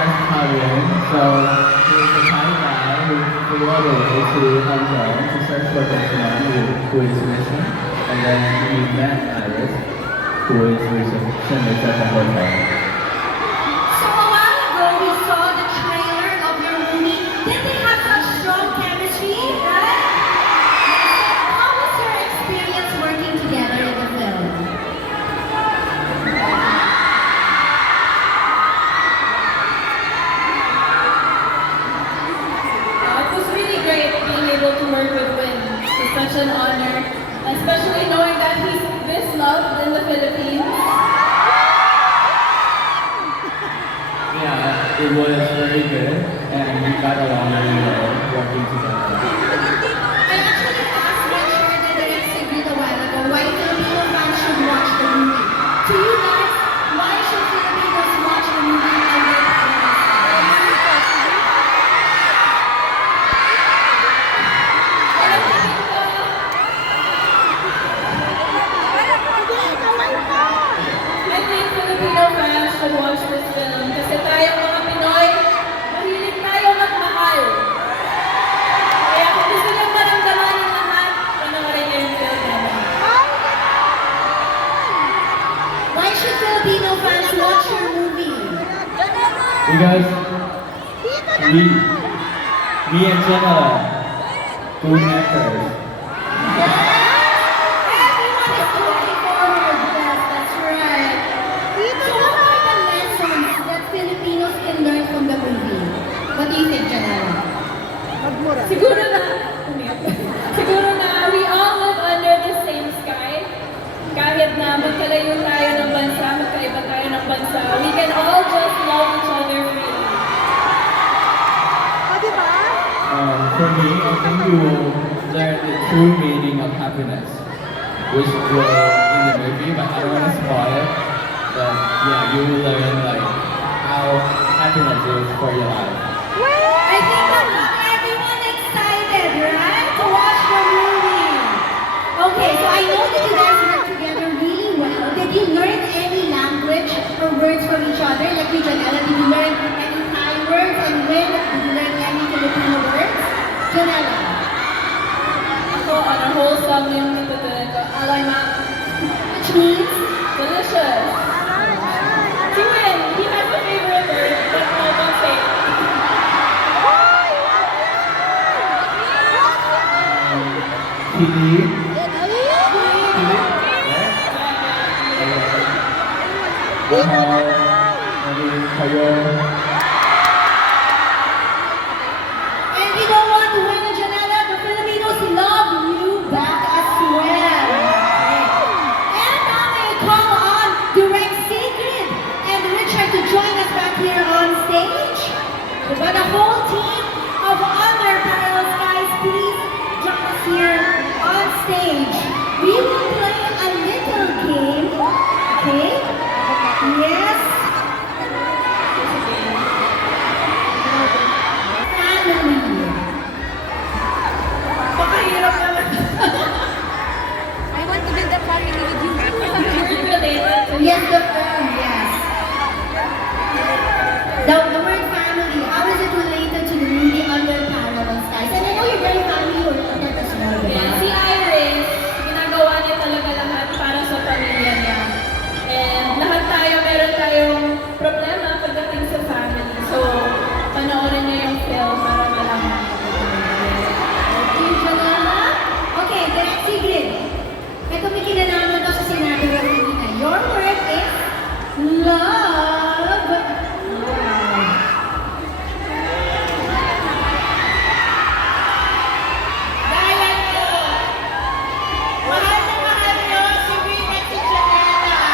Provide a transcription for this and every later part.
as Javier. So he was the kind guy who figured out a way to on his own to search for someone who is missing. And then he met Iris, who is missing. So a while ago, we saw the trailer of your movie. Did they have such strong chemistry, right? How was your experience working together in the film? It was really great being able to work with Win. It's such an honor, especially knowing that he's this loved in the Philippines. Yeah, it was very good, and we got along very well working together. I actually asked Richard and Direk Sigrid a while ago why Filipino fans should watch the movie. To you guys, why should Filipinos watch the movie and their I think Filipino fans should watch this film kasi tayong mga Pinoy, mahilig tayo magmahal. Kaya kung gusto niyo maramdaman ng lahat, panoorin niyo yung film namin. Why should Filipino fans watch your movie? Because me and Jenna, two actors. Everyone is looking forward, yes, that's right. So what are the lessons that Filipinos can learn from the movie? What do you think, Janela? Siguro na, siguro na we all live under the same sky. Kahit na magkalayo tayo ng bansa, magkaiba tayo ng bansa, we can all just love each other freely. For me, I think you will learn the true meaning of happiness, which will in the movie, but I don't want to spoil it. But yeah, you will learn like how happiness is for your life. I think that got everyone excited, right? To watch the movie. Okay, so I know that you guys work together really well. Did you learn any language or words from each other? Like with Janela, did you learn any Thai words? And when did you learn any Filipino words? Janela. Ako, on a wholesome yung natutunan ko, alay ma, Which means? delicious. Si Win, he has a favorite word, but no one say it. Kili. Mahal. Naging kayo. And you know what, Win and Janela, the Filipinos love you back as well. And now may call on Direk Sigrid and Richard to join us back here on stage. But the whole team of Under Parallel Skies, please join us here on stage. We will play a little game, okay? Yes. Family. Pakahirap naman. I want to build a family with you. You're related to Yes, the film, yes. The word family, how is it related to the movie Under Parallel Skies? And I know you're very family-oriented as well, di ba? Yeah, si Iris, ginagawa niya talaga lahat para sa pamilya niya. And lahat tayo, meron tayong problema pagdating sa family. So, panoorin niya yung film para malaman. Okay, Janela? Okay, Direk Sigrid. Ito may kinalaman daw sa sinabi ng kanina. Your word is love. Wow. Dahil ko, mahal niyo si Win at si Janela.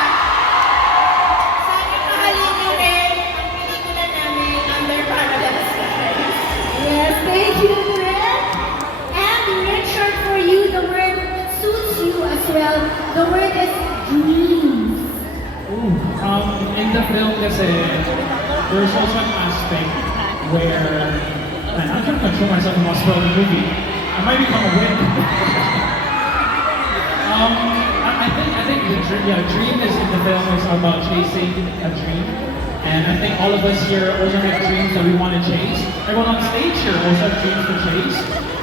Sana mahalin niyo rin ang pelikula namin Under Parallel Skies. Yes, thank you, Direk. And Richard, for you, the word suits you as well. The word is dreams. In the film kasi, there's also an aspect where, man, I'm trying to control myself from not spoiling the movie. I might become a win. I think the dream is in the film is about chasing a dream, And I think all of us here also have dreams that we want to chase. Everyone on stage here also have dreams to chase.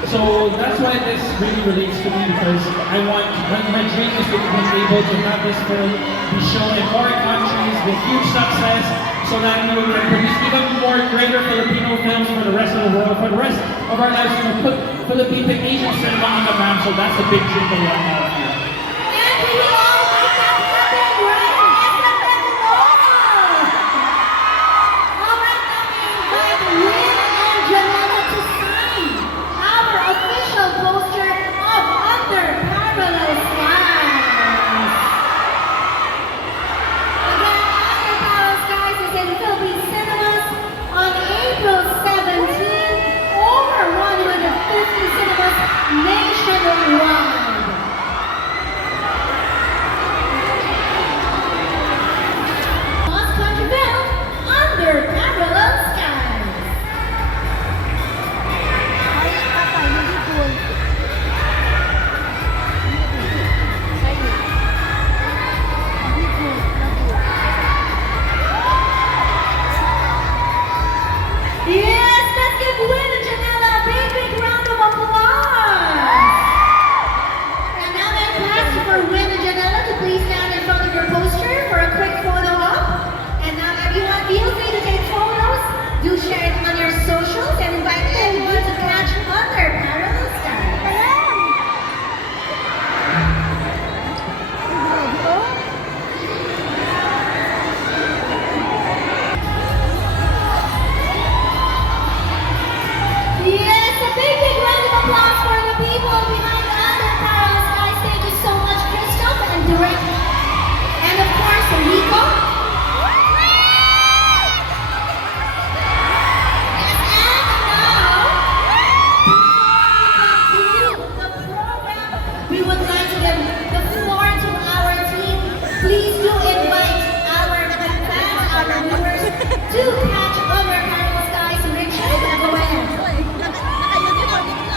So that's why this really relates to me, because my dream is to be able to have this film be shown in more countries with huge success, so that we can produce even more greater Filipino films for the rest of the world, for the rest of our lives, put Philippine Asian cinema on the map. So that's a big dream that we all have here. And we will all make that happen, right? Yes, that's all. Alright, now we invite Win and Janela to sign our official poster of Under Parallel Skies. Again, Under Parallel Skies is in Philippine cinemas on April 17th, over 150 cinemas nationwide. Lost Country Film, Under Parallel Skies. Ay, papa, hindi cool. Hindi cool. Yes, let's give Win and Janela a big, big round of applause. And now I pass for Win and Janela to please stand in front of your poster for a quick photo op. And now everyone, feel free to take photos. Do share it on your socials and invite everyone to catch Under Parallel Skies. Yes, a big, big round of applause for the people behind Under Parallel Skies. Thank you so much, Christoph and Direct. And of course, Rico. And now, before we conclude the program, we would like to give the floor to our team. Please do invite our fans, our viewers, to catch Under Parallel Skies. Richard, go ahead.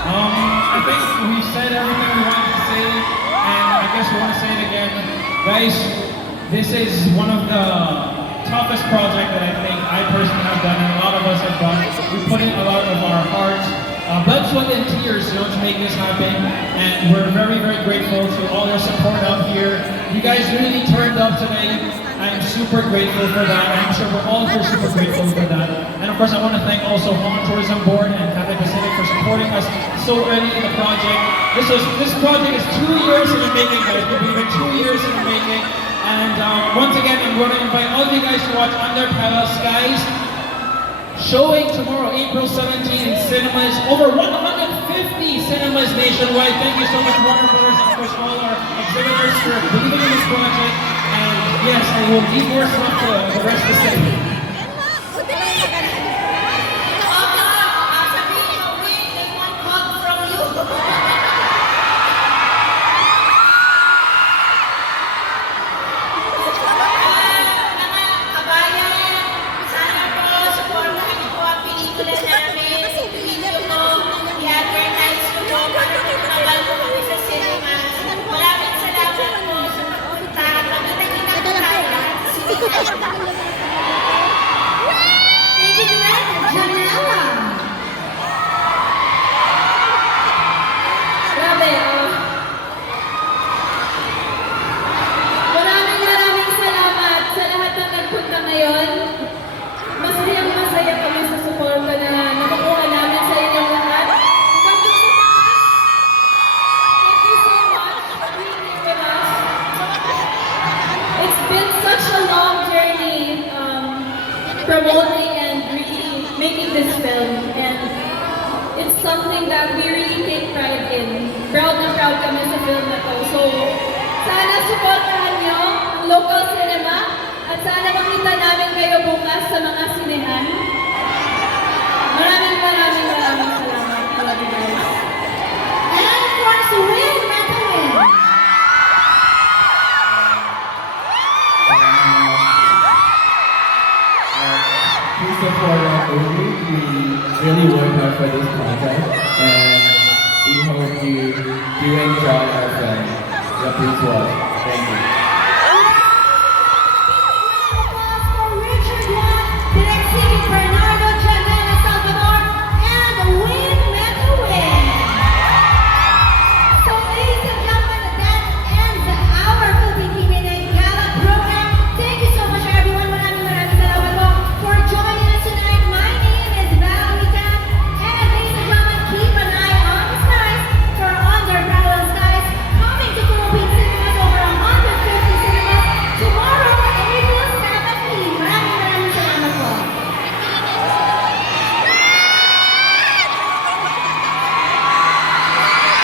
I think we said everything we wanted to say, and I guess we want to say it again. Guys, this is one of the toughest projects that I think I personally have done, and a lot of us have done. We put in a lot of our hearts, blood, sweat, and tears, to make this happen, and we're very, very grateful to all your support out here. You guys really turned up tonight. I'm super grateful for that. I'm sure we're all here super grateful for that. And of course, I want to thank also Hong Tourism Board and Cathay Pacific for supporting us so early in the project. This project is 2 years in the making, guys. We've been 2 years in the making. And once again, I'm going to invite all of you guys to watch Under Parallel Skies, showing tomorrow, April 17th in cinemas, over 150 cinemas nationwide. Thank you so much, Warner Brothers, and of course all our exhibitors for believing in this project. And yes, I will leave more stuff to the rest of the city. Thank you, Direct. Janela. Grabe, maraming salamat sa lahat ng nagpunta ngayon. Masaya kami sa suporta na nakukuha namin sa inyong lahat. Thank you so much. Thank you so much for being here with us. It's been such a long journey promoting and really making this film. And it's something that we really take pride in. Proud na proud kami sa film na to. So, sana supportahan nyo ang local cinema at sana makita namin kayo bukas sa mga sinehan. Maraming